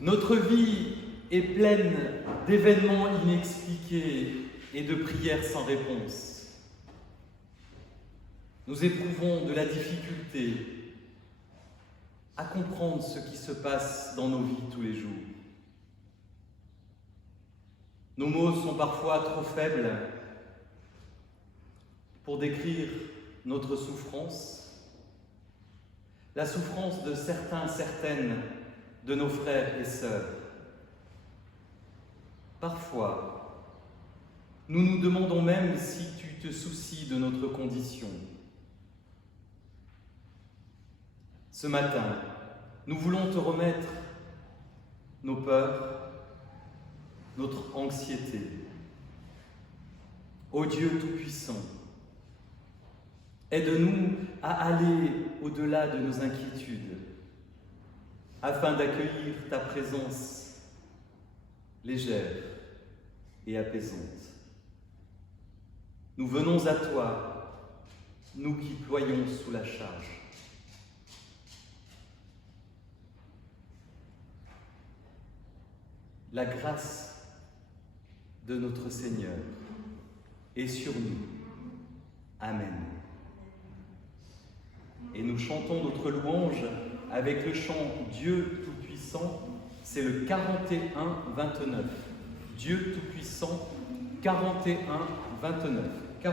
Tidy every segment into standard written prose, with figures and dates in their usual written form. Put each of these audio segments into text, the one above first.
Notre vie est pleine d'événements inexpliqués et de prières sans réponse. Nous éprouvons de la difficulté à comprendre ce qui se passe dans nos vies tous les jours. Nos mots sont parfois trop faibles pour décrire notre souffrance, la souffrance de certains, certaines de nos frères et sœurs. Parfois, nous nous demandons même si tu te soucies de notre condition. Ce matin, nous voulons te remettre nos peurs, notre anxiété. Ô Dieu Tout-Puissant, aide-nous à aller au-delà de nos inquiétudes, afin d'accueillir ta présence légère et apaisante. Nous venons à toi, nous qui ployons sous la charge. La grâce de notre Seigneur est sur nous. Amen. Et nous chantons notre louange avec le chant Dieu Tout-Puissant, c'est le 41-29. Dieu Tout-Puissant, 41-29. 41-29.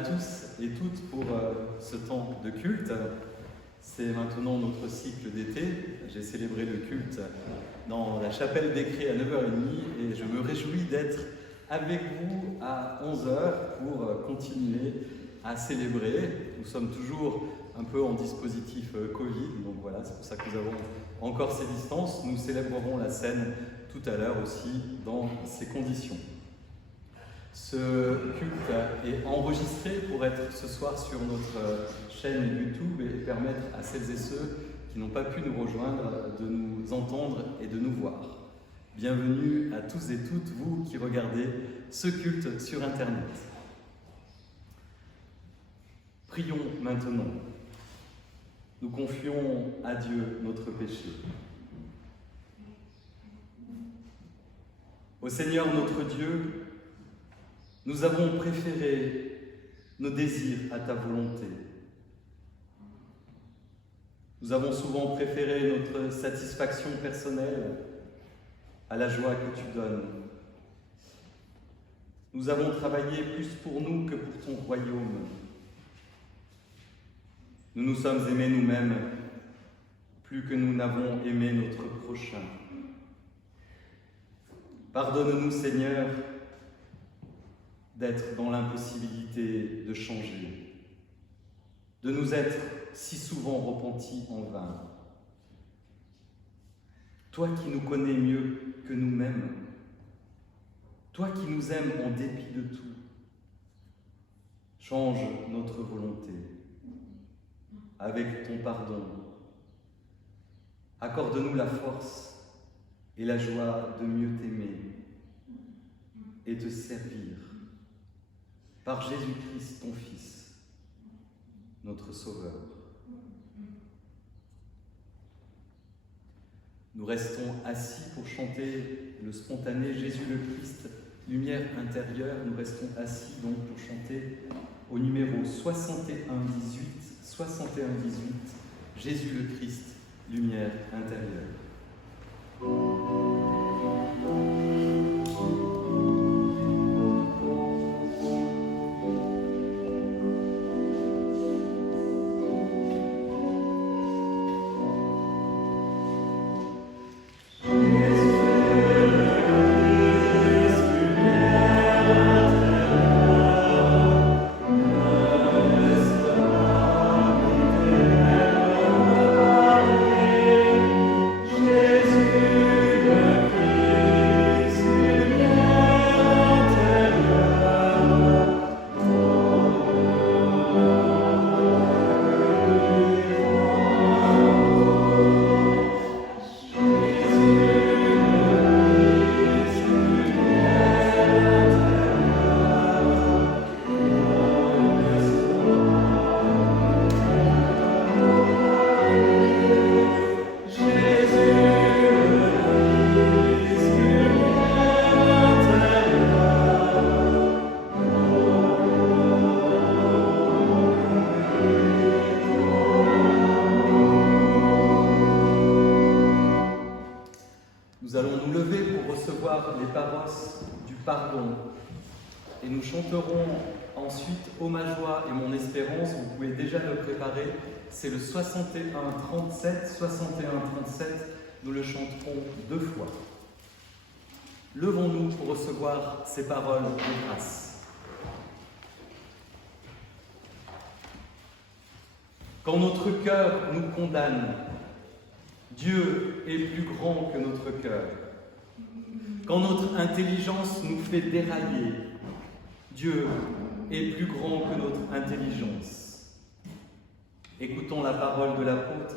tous et toutes pour ce temps de culte. C'est maintenant notre cycle d'été. J'ai célébré le culte dans la chapelle des Crés à 9h30 et je me réjouis d'être avec vous à 11h pour continuer à célébrer. Nous sommes toujours un peu en dispositif Covid, donc voilà, c'est pour ça que nous avons encore ces distances. Nous célébrerons la scène tout à l'heure aussi dans ces conditions. Ce culte est enregistré pour être ce soir sur notre chaîne YouTube et permettre à celles et ceux qui n'ont pas pu nous rejoindre de nous entendre et de nous voir. Bienvenue à tous et toutes vous qui regardez ce culte sur Internet. Prions maintenant. Nous confions à Dieu notre péché. Ô Seigneur notre Dieu, nous avons préféré nos désirs à ta volonté. Nous avons souvent préféré notre satisfaction personnelle à la joie que tu donnes. Nous avons travaillé plus pour nous que pour ton royaume. Nous nous sommes aimés nous-mêmes plus que nous n'avons aimé notre prochain. Pardonne-nous, Seigneur, d'être dans l'impossibilité de changer, de nous être si souvent repentis en vain. Toi qui nous connais mieux que nous-mêmes, toi qui nous aimes en dépit de tout, change notre volonté avec ton pardon. Accorde-nous la force et la joie de mieux t'aimer et te servir. Par Jésus-Christ, ton Fils, notre Sauveur. Nous restons assis pour chanter le spontané Jésus le Christ, lumière intérieure. Nous restons assis donc pour chanter au numéro 61-18, 61-18, Jésus le Christ, lumière intérieure. Nous allons nous lever pour recevoir les paroles du pardon. Et nous chanterons ensuite « Ô ma joie et mon espérance », vous pouvez déjà le préparer. C'est le 61-37, 61-37, nous le chanterons 2 fois. Levons-nous pour recevoir ces paroles de grâce. Quand notre cœur nous condamne, Dieu est plus grand que notre cœur. Quand notre intelligence nous fait dérailler, Dieu est plus grand que notre intelligence. Écoutons la parole de l'apôtre.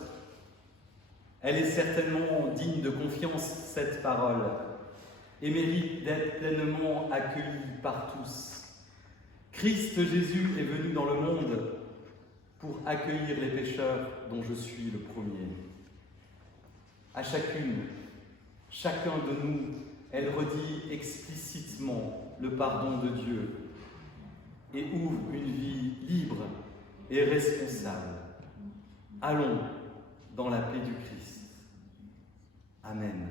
Elle est certainement digne de confiance, cette parole, et mérite d'être pleinement accueillie par tous. Christ Jésus est venu dans le monde pour accueillir les pécheurs dont je suis le premier. À chacune, chacun de nous, elle redit explicitement le pardon de Dieu et ouvre une vie libre et responsable. Allons dans la paix du Christ. Amen.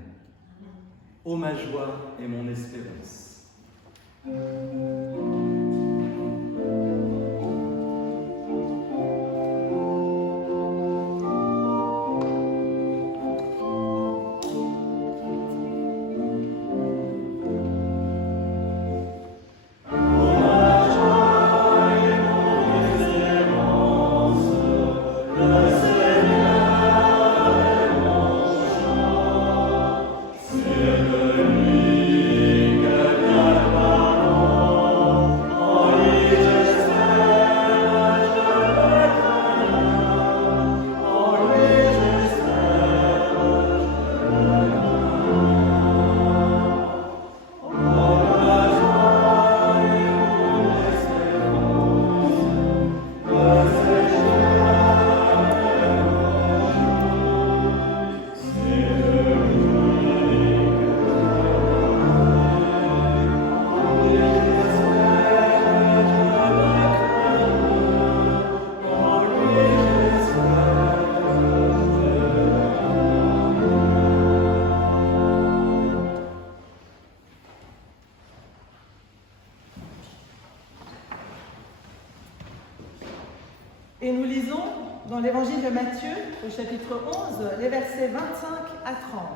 Ô ma joie et mon espérance. Et nous lisons dans l'évangile de Matthieu, au chapitre 11, les versets 25 à 30.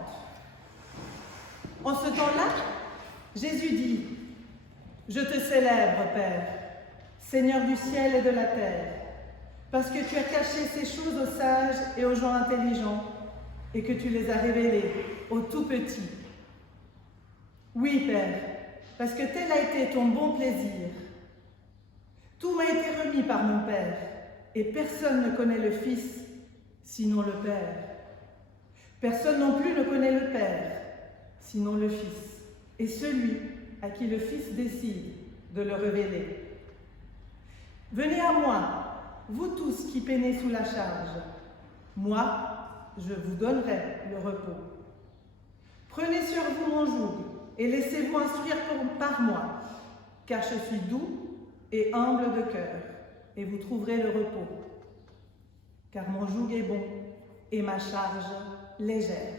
En ce temps-là, Jésus dit : « Je te célèbre, Père, Seigneur du ciel et de la terre, parce que tu as caché ces choses aux sages et aux gens intelligents, et que tu les as révélées aux tout petits. Oui, Père, parce que tel a été ton bon plaisir. Tout m'a été remis par mon Père, et personne ne connaît le Fils, sinon le Père. Personne non plus ne connaît le Père, sinon le Fils, et celui à qui le Fils décide de le révéler. Venez à moi, vous tous qui peinez sous la charge. Moi, je vous donnerai le repos. Prenez sur vous mon joug et laissez-vous instruire par moi, car je suis doux et humble de cœur, et vous trouverez le repos. Car mon joug est bon et ma charge légère.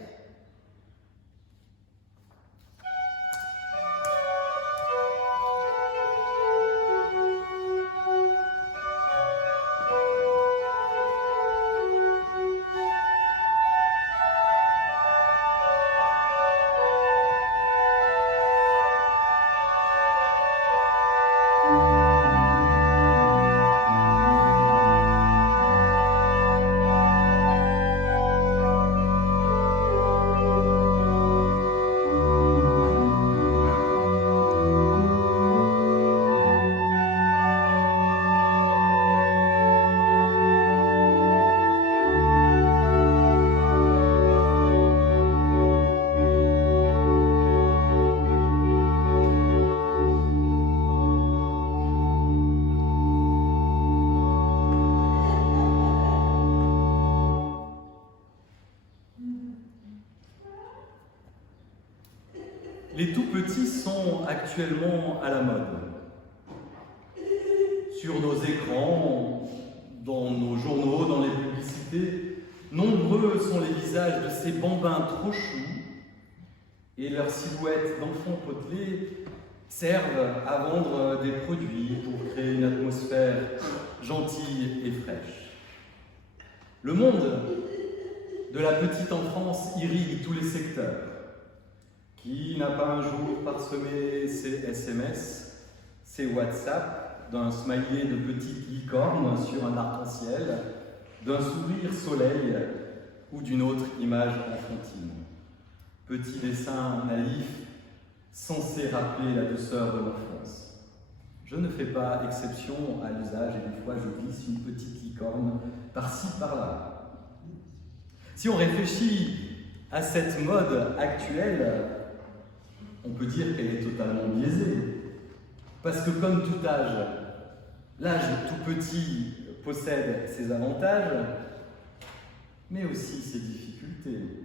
Les tout-petits sont actuellement à la mode. Sur nos écrans, dans nos journaux, dans les publicités, nombreux sont les visages de ces bambins trop choux et leurs silhouettes d'enfants potelés servent à vendre des produits pour créer une atmosphère gentille et fraîche. Le monde de la petite enfance irrigue tous les secteurs. Qui n'a pas un jour parsemé ses SMS, ses WhatsApp d'un smiley de petite licorne sur un arc-en-ciel, d'un sourire soleil ou d'une autre image enfantine. Petit dessin naïf censé rappeler la douceur de l'enfance. Je ne fais pas exception à l'usage et des fois je glisse une petite licorne par-ci par-là. Si on réfléchit à cette mode actuelle, on peut dire qu'elle est totalement biaisée. Parce que comme tout âge, l'âge tout petit possède ses avantages, mais aussi ses difficultés.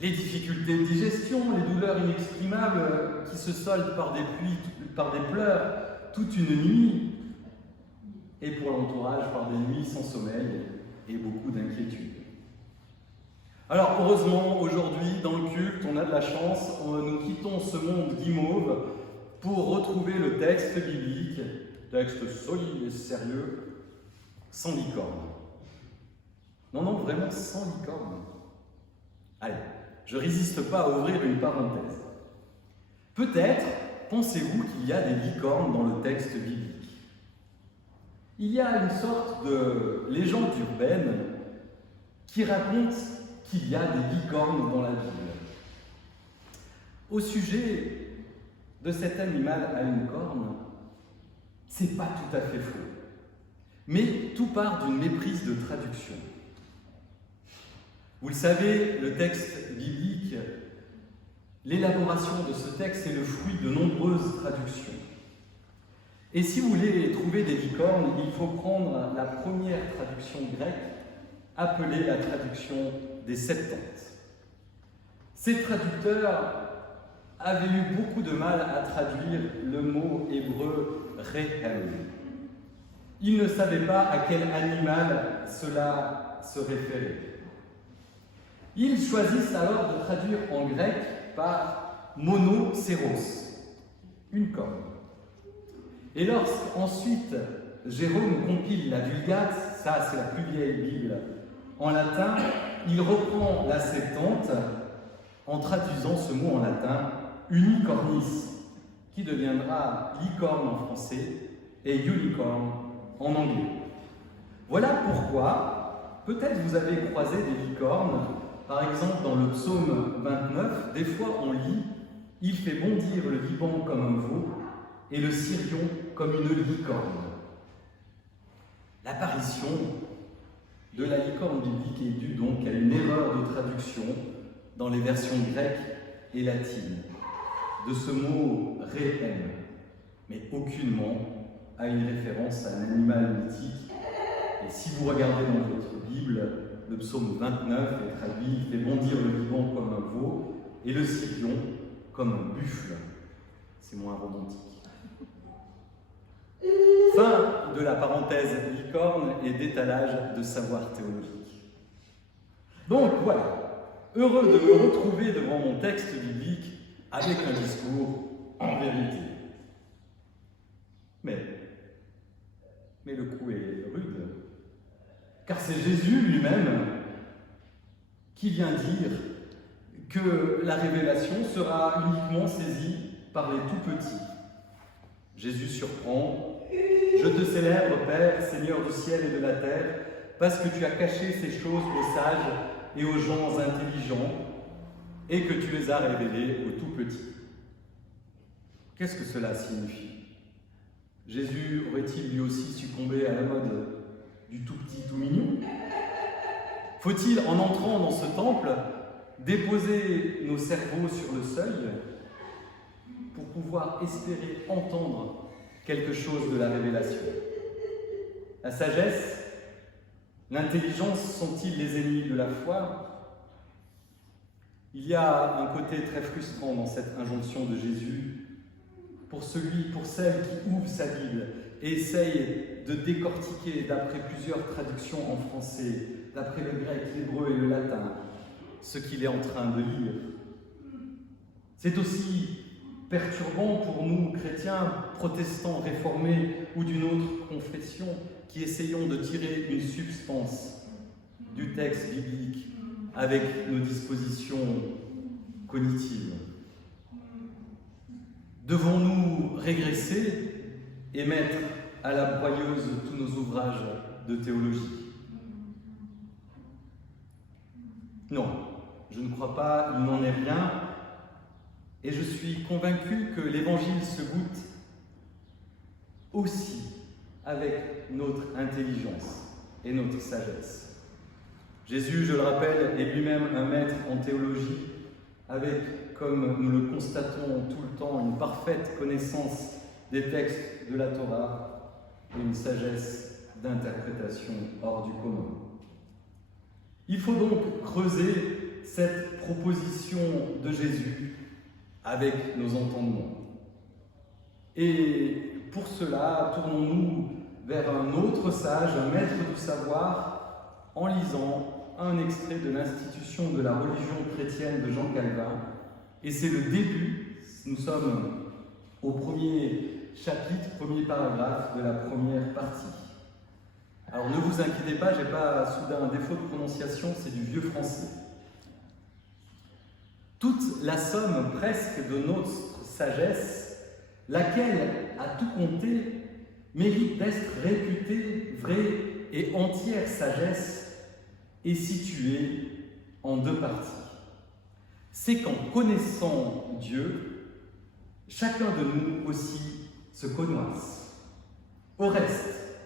Les difficultés de digestion, les douleurs inexprimables qui se soldent par des pleurs toute une nuit, et pour l'entourage par des nuits sans sommeil et beaucoup d'inquiétudes. Alors heureusement, aujourd'hui, dans le culte, on a de la chance, nous quittons ce monde guimauve pour retrouver le texte biblique, texte solide et sérieux, sans licorne. Non, non, vraiment sans licorne. Allez, je ne résiste pas à ouvrir une parenthèse. Peut-être pensez-vous qu'il y a des licornes dans le texte biblique. Il y a une sorte de légende urbaine qui raconte qu'il y a des licornes dans la Bible. Au sujet de cet animal à une corne, c'est pas tout à fait faux. Mais tout part d'une méprise de traduction. Vous le savez, le texte biblique, l'élaboration de ce texte est le fruit de nombreuses traductions. Et si vous voulez trouver des licornes, il faut prendre la première traduction grecque, appelée la traduction des Septante. Ces traducteurs avaient eu beaucoup de mal à traduire le mot hébreu « rehem ». Ils ne savaient pas à quel animal cela se référait. Ils choisissent alors de traduire en grec par « monocéros », une corne. Et lorsqu'ensuite Jérôme compile la Vulgate, ça c'est la plus vieille Bible en latin, il reprend la Septante en traduisant ce mot en latin unicornis, qui deviendra licorne en français et unicorn en anglais. Voilà pourquoi, peut-être vous avez croisé des licornes, par exemple dans le psaume 29, des fois on lit « Il fait bondir le Liban comme un veau et le Sirion comme une licorne ». L'apparition de la licorne biblique est due donc à une erreur de traduction dans les versions grecques et latines de ce mot « réem », mais aucunement à une référence à un animal mythique. Et si vous regardez dans votre Bible, le psaume 29 est traduit « Il fait bondir le Liban comme un veau et le Sirion comme un buffle ». C'est moins romantique. Fin de la parenthèse licorne et d'étalage de savoir théologique. Donc voilà, heureux de me retrouver devant mon texte biblique avec un discours en vérité. Mais le coup est rude, car c'est Jésus lui-même qui vient dire que la révélation sera uniquement saisie par les tout-petits. Jésus surprend « Je te célèbre, Père, Seigneur du ciel et de la terre, parce que tu as caché ces choses aux sages et aux gens intelligents, et que tu les as révélées aux tout-petits. » Qu'est-ce que cela signifie? Jésus aurait-il lui aussi succombé à la mode du tout-petit, tout mignon? Faut-il, en entrant dans ce temple, déposer nos cerveaux sur le seuil pour pouvoir espérer entendre quelque chose de la révélation? La sagesse, l'intelligence sont-ils les ennemis de la foi? Il y a un côté très frustrant dans cette injonction de Jésus pour celle qui ouvre sa Bible et essaye de décortiquer, d'après plusieurs traductions en français, d'après le grec, l'hébreu et le latin, ce qu'il est en train de lire. C'est aussi perturbant pour nous, chrétiens, protestants, réformés ou d'une autre confession, qui essayons de tirer une substance du texte biblique avec nos dispositions cognitives. Devons-nous régresser et mettre à la broyeuse tous nos ouvrages de théologie? Non, je ne crois pas, il n'en est rien, et je suis convaincu que l'Évangile se goûte aussi avec notre intelligence et notre sagesse. Jésus, je le rappelle, est lui-même un maître en théologie, avec, comme nous le constatons tout le temps, une parfaite connaissance des textes de la Torah et une sagesse d'interprétation hors du commun. Il faut donc creuser cette proposition de Jésus avec nos entendements. Et pour cela, tournons-nous vers un autre sage, un maître du savoir, en lisant un extrait de l'Institution de la religion chrétienne de Jean Calvin. Et c'est le début, nous sommes au premier chapitre, premier paragraphe de la première partie. Alors ne vous inquiétez pas, je n'ai pas soudain un défaut de prononciation, c'est du vieux français. Toute la somme presque de notre sagesse, laquelle, à tout compter, mérite d'être réputée vraie et entière sagesse, est située en deux parties. C'est qu'en connaissant Dieu, chacun de nous aussi se connoisse. Au reste,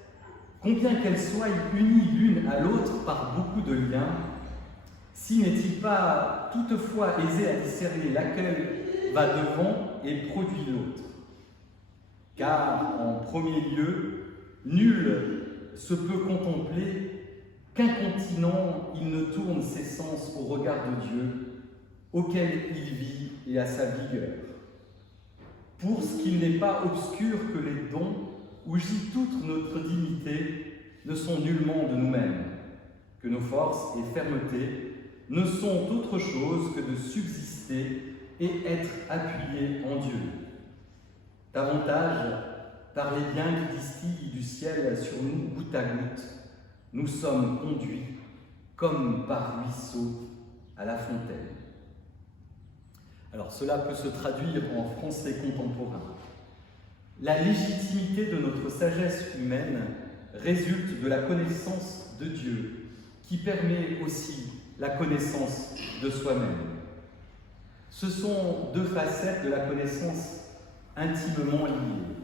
combien qu'elles soient unies l'une à l'autre par beaucoup de liens, si n'est-il pas toutefois aisé à discerner laquelle va devant et produit l'autre? Car, en premier lieu, nul se peut contempler qu'incontinent il ne tourne ses sens au regard de Dieu, auquel il vit et à sa vigueur. Pour ce qu'il n'est pas obscur que les dons, où gît toute notre dignité, ne sont nullement de nous-mêmes, que nos forces et fermetés ne sont autre chose que de subsister et être appuyés en Dieu. Davantage, par les liens qui distillent du ciel sur nous goutte à goutte, nous sommes conduits comme par ruisseau à la fontaine. Alors cela peut se traduire en français contemporain. La légitimité de notre sagesse humaine résulte de la connaissance de Dieu, qui permet aussi la connaissance de soi-même. Ce sont deux facettes de la connaissance intimement liées.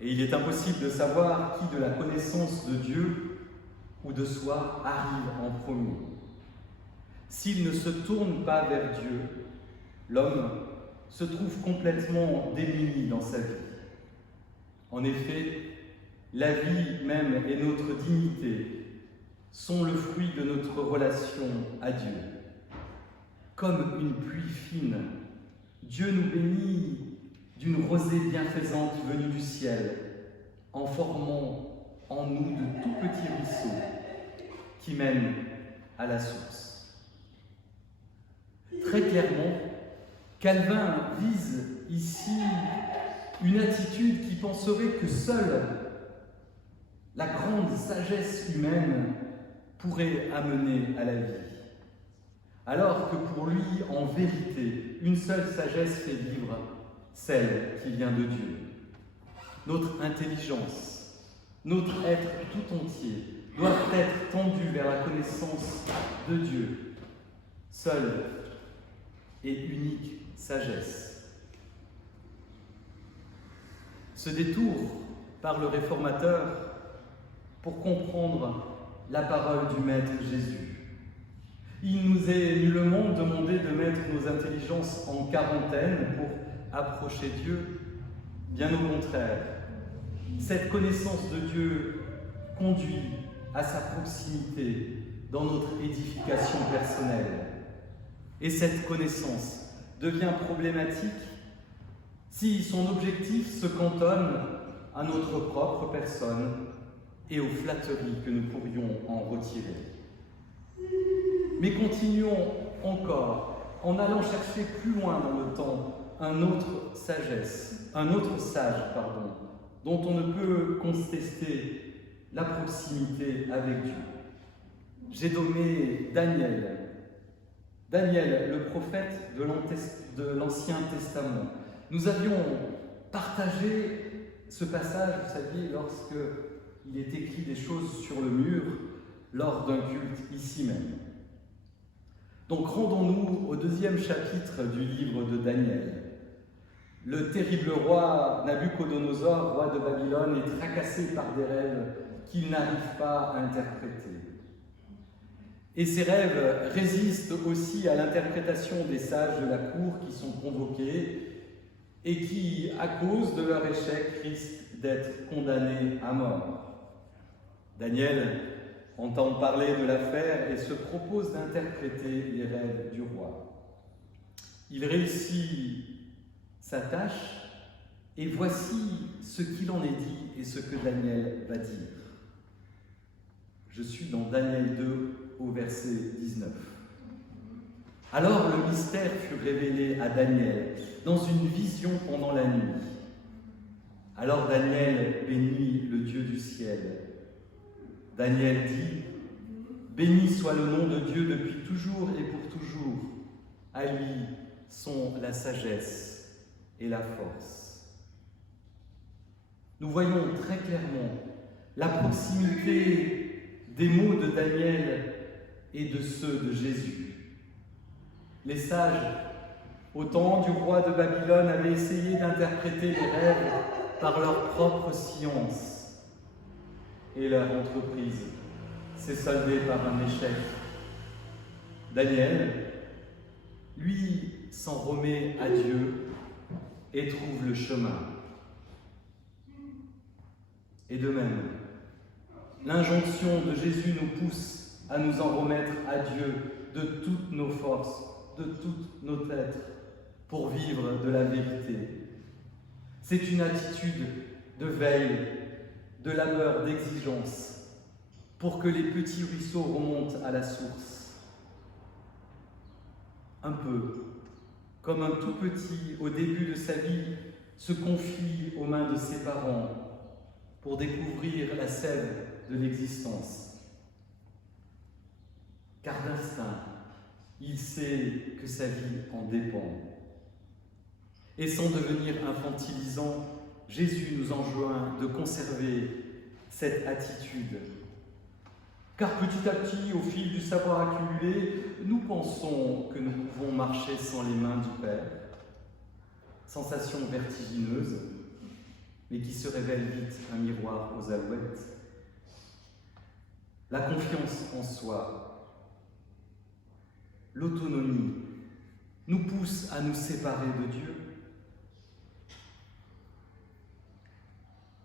Et il est impossible de savoir qui de la connaissance de Dieu ou de soi arrive en premier. S'il ne se tourne pas vers Dieu, l'homme se trouve complètement démuni dans sa vie. En effet, la vie même et notre dignité sont le fruit de notre relation à Dieu. Comme une pluie fine, Dieu nous bénit d'une rosée bienfaisante venue du ciel, en formant en nous de tout petits ruisseaux qui mènent à la source. Très clairement, Calvin vise ici une attitude qui penserait que seule la grande sagesse humaine pourrait amener à la vie. Alors que pour lui, en vérité, une seule sagesse fait vivre, celle qui vient de Dieu. Notre intelligence, notre être tout entier doivent être tendus vers la connaissance de Dieu, seule et unique sagesse. Ce détour par le réformateur pour comprendre la parole du Maître Jésus. Il nous est nullement demandé de mettre nos intelligences en quarantaine pour approcher Dieu, bien au contraire. Cette connaissance de Dieu conduit à sa proximité dans notre édification personnelle. Et cette connaissance devient problématique si son objectif se cantonne à notre propre personne et aux flatteries que nous pourrions en retirer. Mais continuons encore en allant chercher plus loin dans le temps un autre sage, dont on ne peut contester la proximité avec Dieu. J'ai nommé Daniel. Daniel, le prophète de l'Ancien Testament. Nous avions partagé ce passage, vous saviez, lorsque il est écrit des choses sur le mur lors d'un culte ici même. Donc rendons-nous au 2e chapitre du livre de Daniel. Le terrible roi Nabuchodonosor, roi de Babylone, est tracassé par des rêves qu'il n'arrive pas à interpréter. Et ces rêves résistent aussi à l'interprétation des sages de la cour qui sont convoqués et qui, à cause de leur échec, risquent d'être condamnés à mort. Daniel entend parler de l'affaire et se propose d'interpréter les rêves du roi. Il réussit sa tâche et voici ce qu'il en est dit et ce que Daniel va dire. Je suis dans Daniel 2 au verset 19. Alors le mystère fut révélé à Daniel dans une vision pendant la nuit. Alors Daniel bénit le Dieu du ciel. Daniel dit : béni soit le nom de Dieu depuis toujours et pour toujours. À lui sont la sagesse et la force. Nous voyons très clairement la proximité des mots de Daniel et de ceux de Jésus. Les sages, au temps du roi de Babylone, avaient essayé d'interpréter les rêves par leur propre science. Et leur entreprise s'est soldée par un échec. Daniel, lui, s'en remet à Dieu et trouve le chemin. Et de même, l'injonction de Jésus nous pousse à nous en remettre à Dieu de toutes nos forces, de toute notre être, pour vivre de la vérité. C'est une attitude de veille, de labeur, d'exigence, pour que les petits ruisseaux remontent à la source. Un peu comme un tout petit, au début de sa vie, se confie aux mains de ses parents pour découvrir la sève de l'existence. Car d'instinct, il sait que sa vie en dépend. Et sans devenir infantilisant, Jésus nous enjoint de conserver cette attitude. Car petit à petit, au fil du savoir accumulé, nous pensons que nous pouvons marcher sans les mains du Père. Sensation vertigineuse, mais qui se révèle vite un miroir aux alouettes. La confiance en soi, l'autonomie, nous pousse à nous séparer de Dieu.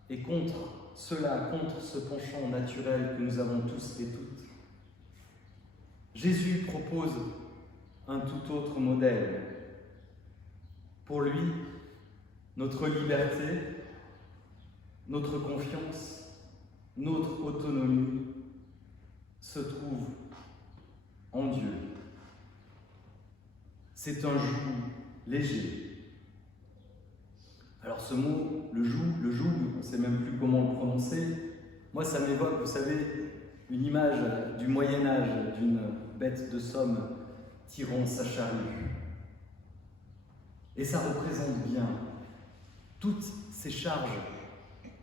Et contre ce penchant naturel que nous avons tous et toutes, Jésus propose un tout autre modèle. Pour lui, notre liberté, notre confiance, notre autonomie se trouvent en Dieu. C'est un joug léger. Alors ce mot, le joug, on ne sait même plus comment le prononcer. Moi, ça m'évoque, vous savez, une image du Moyen-Âge d'une bête de somme tirant sa charrue. Et ça représente bien toutes ces charges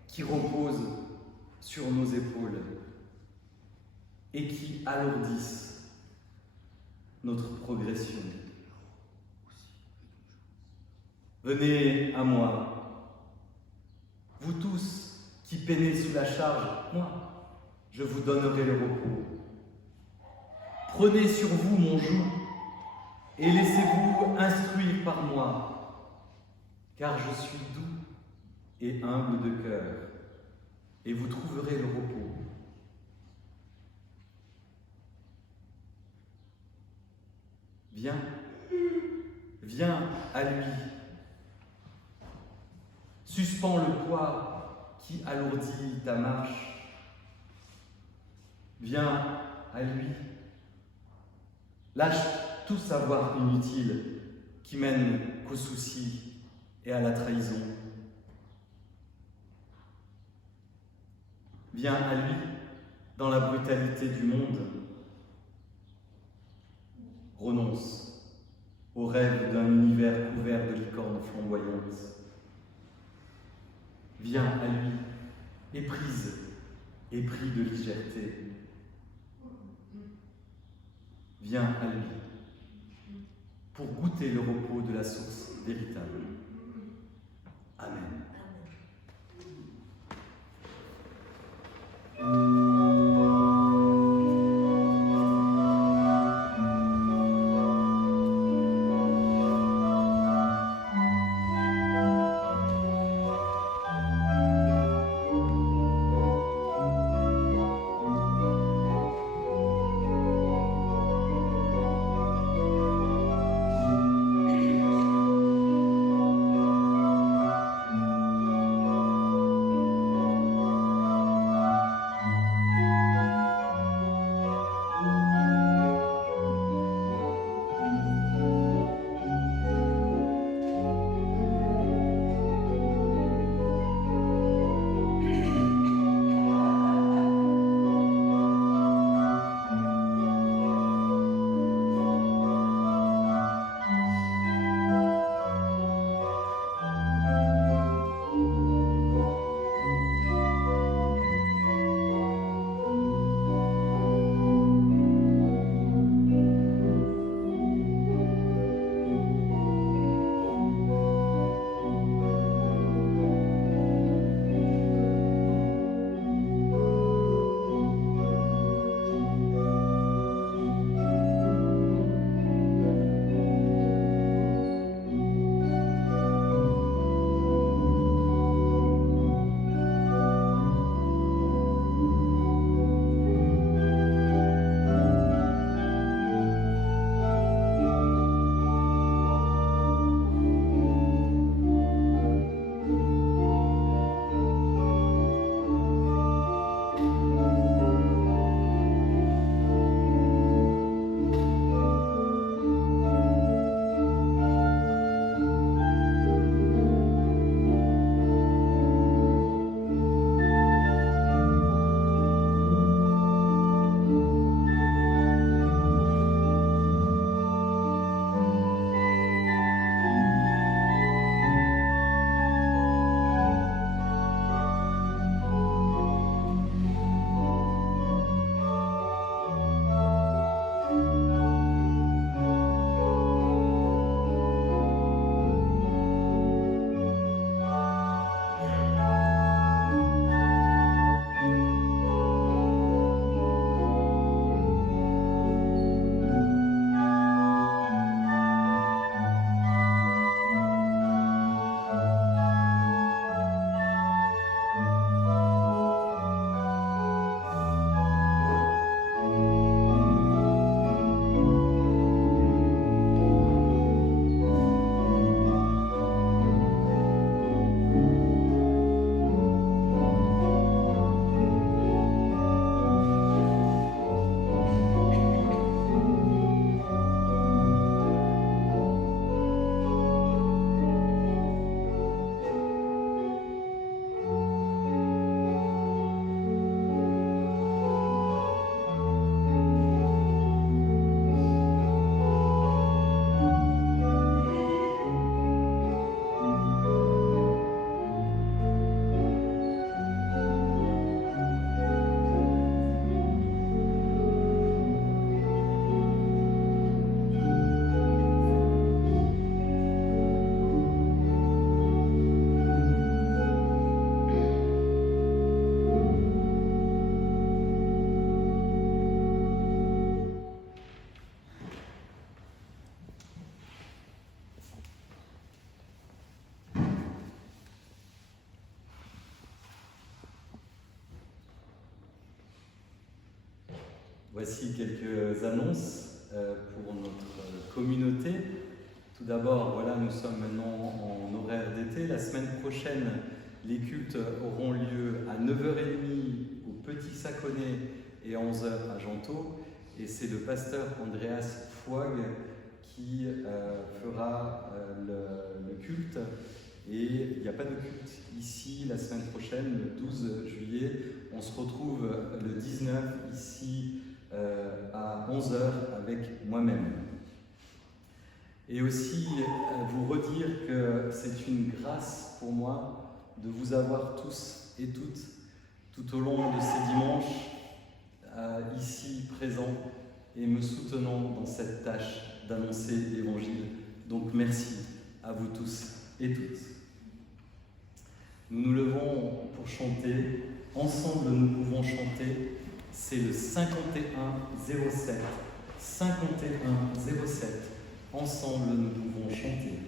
qui reposent sur nos épaules et qui alourdissent notre progression. Venez à moi, vous tous qui peinez sous la charge, moi, je vous donnerai le repos. Prenez sur vous mon joug et laissez-vous instruire par moi, car je suis doux et humble de cœur, et vous trouverez le repos. Viens, viens à lui. Suspends le poids qui alourdit ta marche. Viens à lui. Lâche tout savoir inutile qui mène qu'aux soucis et à la trahison. Viens à lui dans la brutalité du monde. Renonce au rêve d'un univers couvert de licornes flamboyantes. Viens à lui, éprise et pris de légèreté. Viens à lui pour goûter le repos de la source véritable. Amen. Voici quelques annonces pour notre communauté. Tout d'abord, voilà, nous sommes maintenant en horaire d'été. La semaine prochaine, les cultes auront lieu à 9h30 au Petit Saconnet et à 11h à Gentot. Et c'est le pasteur Andreas Fouag qui fera le culte. Et il n'y a pas de culte ici la semaine prochaine, le 12 juillet. On se retrouve le 19 ici à 11h avec moi-même. Et aussi vous redire que c'est une grâce pour moi de vous avoir tous et toutes tout au long de ces dimanches ici présents et me soutenant dans cette tâche d'annoncer l'Évangile. Donc merci à vous tous et toutes. Nous nous levons pour chanter. Ensemble, nous pouvons chanter. C'est le 51-07. 51-07. Ensemble, nous pouvons chanter.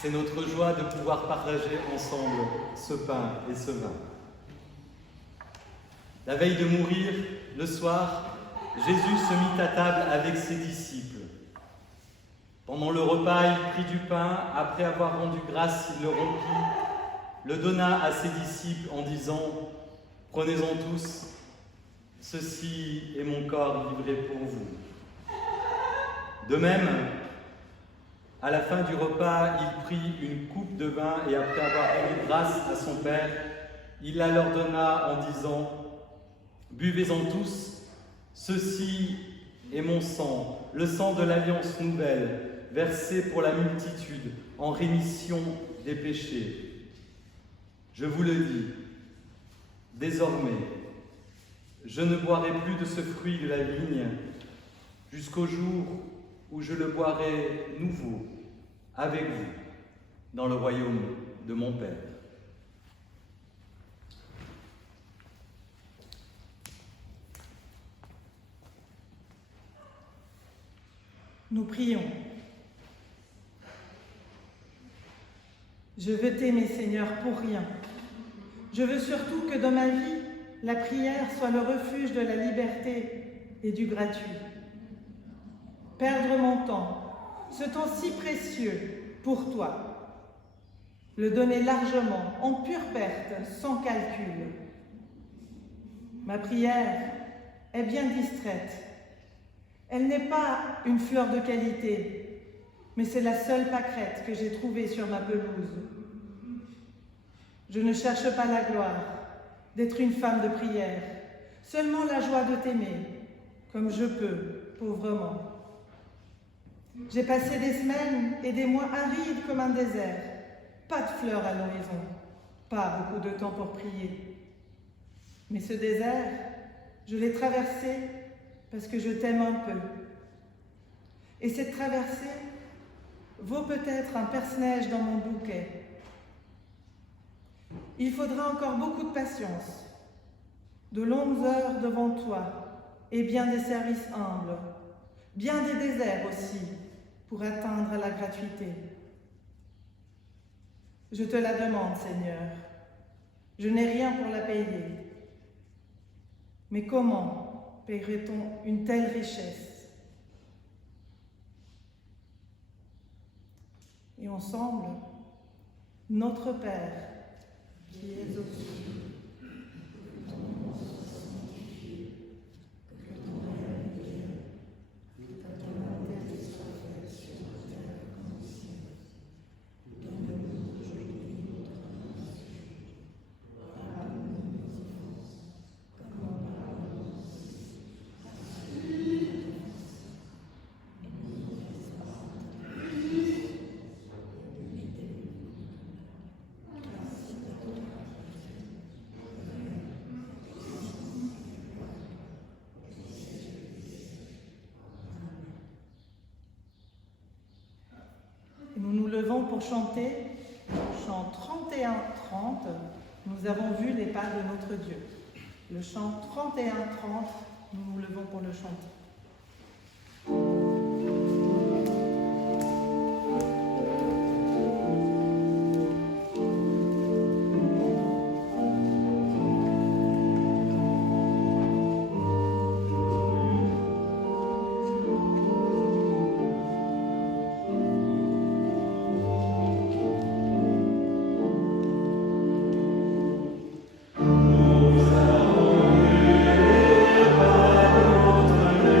C'est notre joie de pouvoir partager ensemble ce pain et ce vin. La veille de mourir, le soir, Jésus se mit à table avec ses disciples. Pendant le repas, il prit du pain, après avoir rendu grâce, il le rompit, le donna à ses disciples en disant « Prenez-en tous, ceci est mon corps livré pour vous. » De même, à la fin du repas, il prit une coupe de vin et après avoir rendu grâce à son Père, il la leur donna en disant « Buvez-en tous, ceci est mon sang, le sang de l'alliance nouvelle, versé pour la multitude en rémission des péchés. Je vous le dis, désormais, je ne boirai plus de ce fruit de la vigne jusqu'au jour où je le boirai nouveau avec vous dans le royaume de mon Père. » Nous prions. Je veux t'aimer, Seigneur, pour rien. Je veux surtout que dans ma vie, la prière soit le refuge de la liberté et du gratuit. Perdre mon temps, ce temps si précieux pour toi, le donner largement, en pure perte, sans calcul. Ma prière est bien distraite. Elle n'est pas une fleur de qualité, mais c'est la seule pâquerette que j'ai trouvée sur ma pelouse. Je ne cherche pas la gloire d'être une femme de prière, seulement la joie de t'aimer, comme je peux, pauvrement. J'ai passé des semaines et des mois arides comme un désert, pas de fleurs à l'horizon, pas beaucoup de temps pour prier. Mais ce désert, je l'ai traversé parce que je t'aime un peu. Et cette traversée vaut peut-être un perce-neige dans mon bouquet. Il faudra encore beaucoup de patience, de longues heures devant toi et bien des services humbles, bien des déserts aussi pour atteindre la gratuité. Je te la demande, Seigneur. Je n'ai rien pour la payer. Mais comment paierait-on une telle richesse? Et ensemble, notre Père, qui es aux cieux, que ton nom soit sanctifié, que ton règne vienne, que ta volonté soit faite sur la terre comme au ciel. Donne-nous aujourd'hui notre pain quotidien. Pardonne-nous nos offenses, comme nous pardonnons aussi à ceux qui nous offensent. Et ne nous laisse pas entrer en tentation, mais délivre-nous du mal. Car c'est à toi le règne, le règne, la puissance et la gloire, au siècle des siècles. Amen. Et nous nous levons pour chanter chant 31-30. Nous avons vu les pas de notre Dieu. Le chant 31-30, nous nous levons pour le chanter. Nous avons eu par notre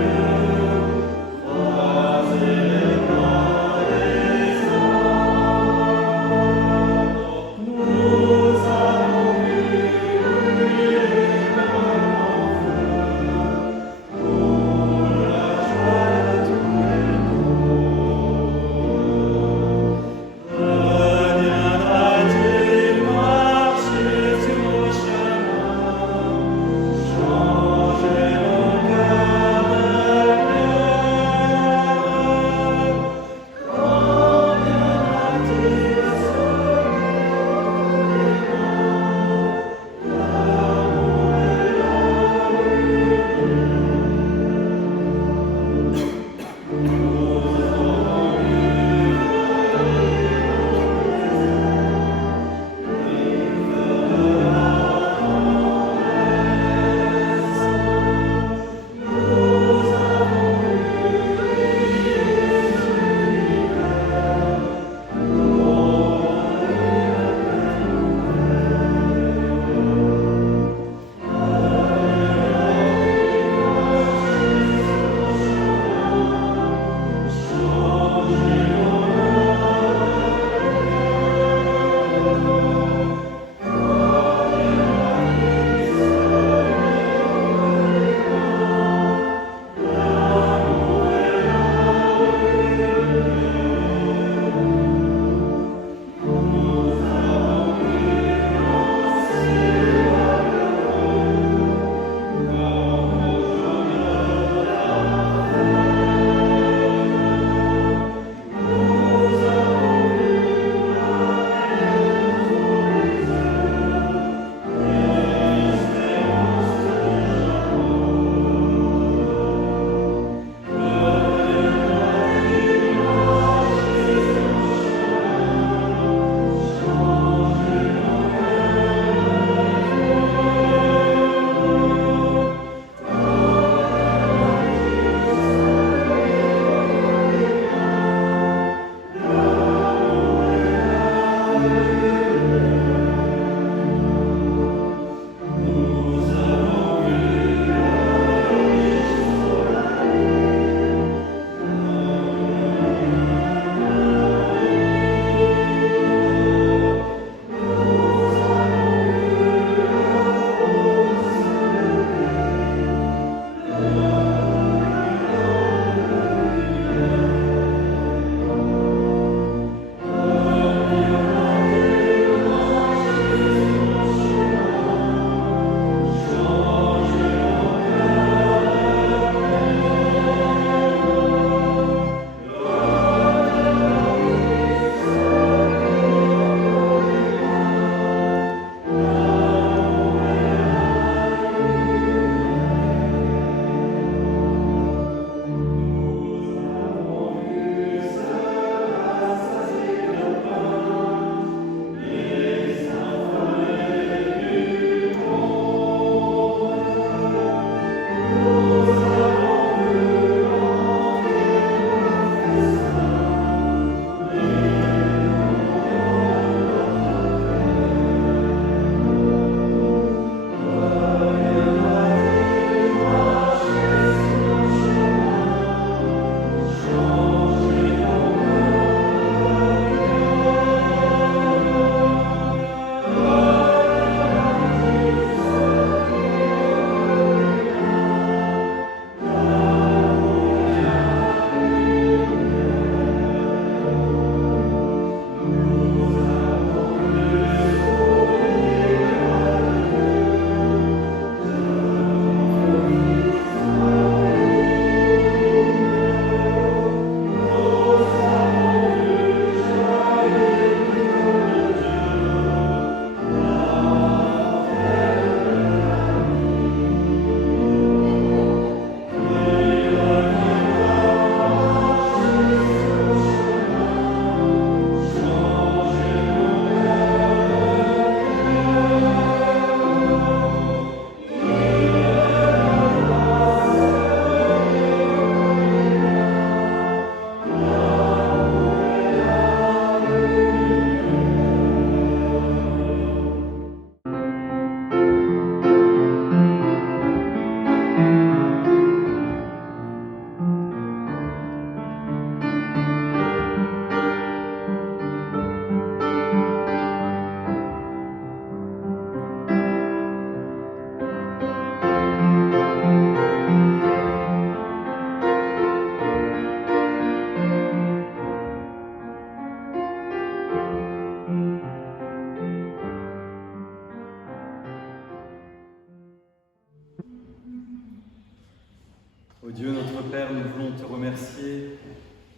Père, nous voulons te remercier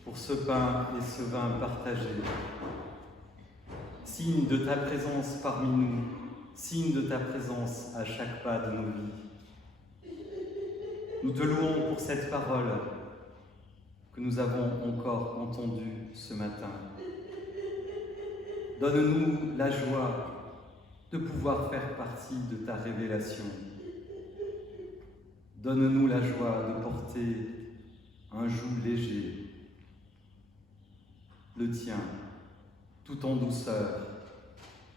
pour ce pain et ce vin partagés, signe de ta présence parmi nous, signe de ta présence à chaque pas de nos vies. Nous te louons pour cette parole que nous avons encore entendue ce matin. Donne-nous la joie de pouvoir faire partie de ta révélation. Donne-nous la joie de porter un joug léger, le tien, tout en douceur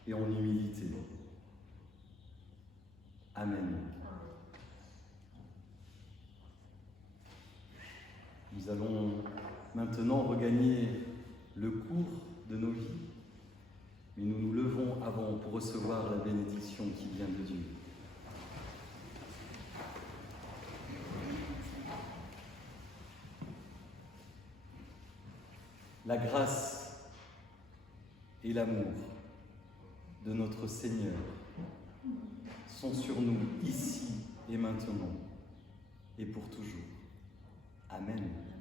et en humilité. Amen. Nous allons maintenant regagner le cours de nos vies, mais nous nous levons avant pour recevoir la bénédiction qui vient de Dieu. La grâce et l'amour de notre Seigneur sont sur nous ici et maintenant et pour toujours. Amen.